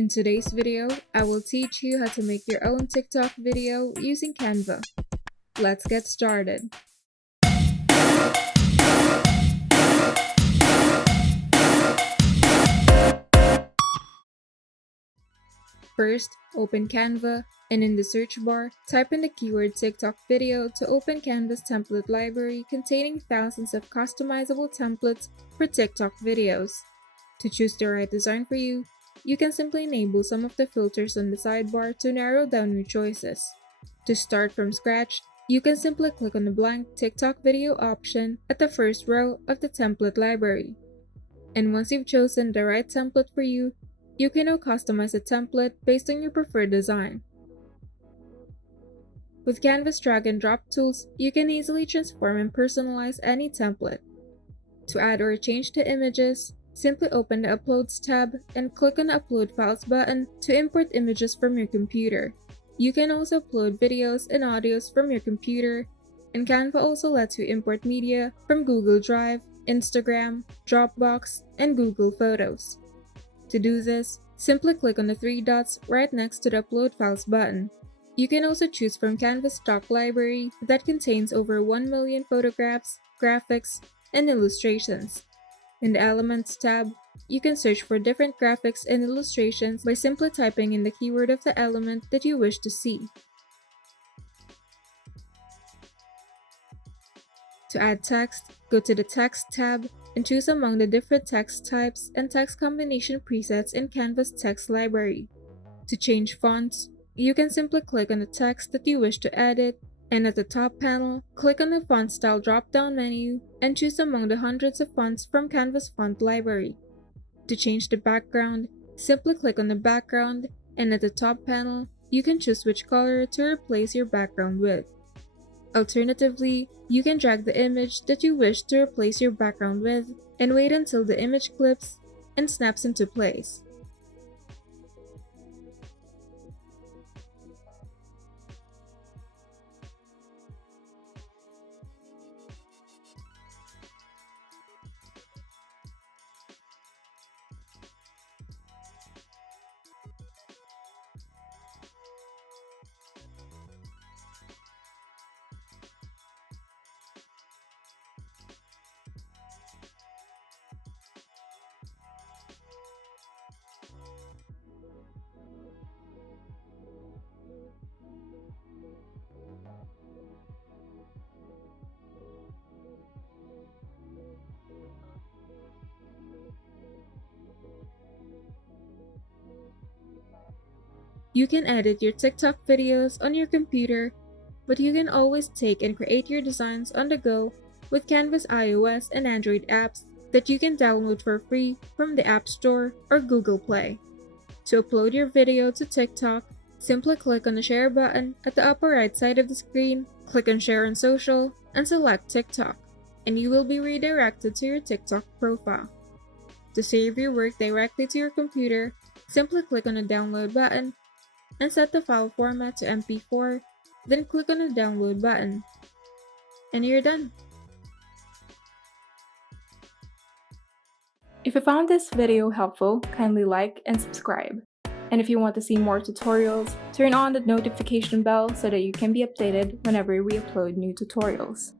In today's video, I will teach you how to make your own TikTok video using Canva. Let's get started. First, open Canva, and in the search bar, type in the keyword TikTok video to open Canva's template library containing thousands of customizable templates for TikTok videos. To choose the right design for you, you can simply enable some of the filters on the sidebar to narrow down your choices. To start from scratch, you can simply click on the blank TikTok video option at the first row of the template library. And once you've chosen the right template for you, you can now customize the template based on your preferred design. With Canva's drag and drop tools, you can easily transform and personalize any template. To add or change the images, simply open the Uploads tab and click on the Upload Files button to import images from your computer. You can also upload videos and audios from your computer, and Canva also lets you import media from Google Drive, Instagram, Dropbox, and Google Photos. To do this, simply click on the three dots right next to the Upload Files button. You can also choose from Canva's stock library that contains over 1 million photographs, graphics, and illustrations. In the Elements tab, you can search for different graphics and illustrations by simply typing in the keyword of the element that you wish to see. To add text, go to the Text tab and choose among the different text types and text combination presets in Canva's text library. To change fonts, you can simply click on the text that you wish to edit, and at the top panel, click on the Font Style drop-down menu and choose among the hundreds of fonts from Canva's font library. To change the background, simply click on the background, and at the top panel, you can choose which color to replace your background with. Alternatively, you can drag the image that you wish to replace your background with and wait until the image clips and snaps into place. You can edit your TikTok videos on your computer, but you can always take and create your designs on the go with Canva's iOS and Android apps that you can download for free from the App Store or Google Play. To upload your video to TikTok, simply click on the Share button at the upper right side of the screen, click on Share on Social, and select TikTok, and you will be redirected to your TikTok profile. To save your work directly to your computer, simply click on the Download button and set the file format to MP4, then click on the Download button. And you're done! If you found this video helpful, kindly like and subscribe. And if you want to see more tutorials, turn on the notification bell so that you can be updated whenever we upload new tutorials.